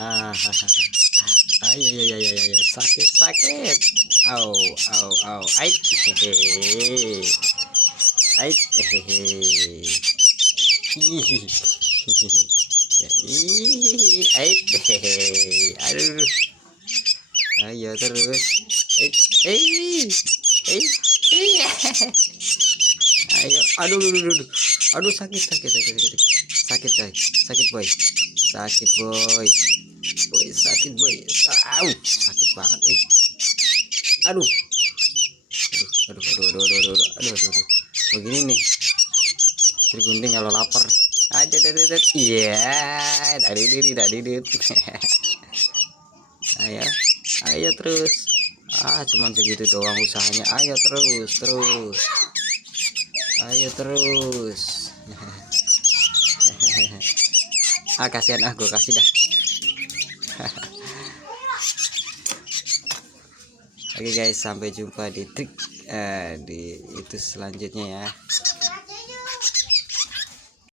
Ah, ayo, ayo, ayo, ayo, sakit, sakit. Au, au, au. Ait, hehehe. Ait, hehehe. Ih, ya, ih, ait, hehehe. Aduh, ayo terus. Ait, ayo, aduh, aduh, aduh, aduh, aduh, sakit, sakit, sakit, sakit, sakit, boy, sakit, boy, sakit, boy, boy, sakit, boy, sakit banget, aduh, aduh, aduh, aduh, aduh, aduh, aduh, aduh, aduh, aduh. Begini nih, srigunting kalau lapar, aja, iya, dari, ayo, ayo terus, cuman segitu doang usahanya, ayo terus, ayo terus. Kasihan, gue kasih dah. Oke guys, sampai jumpa di trik di itu selanjutnya ya.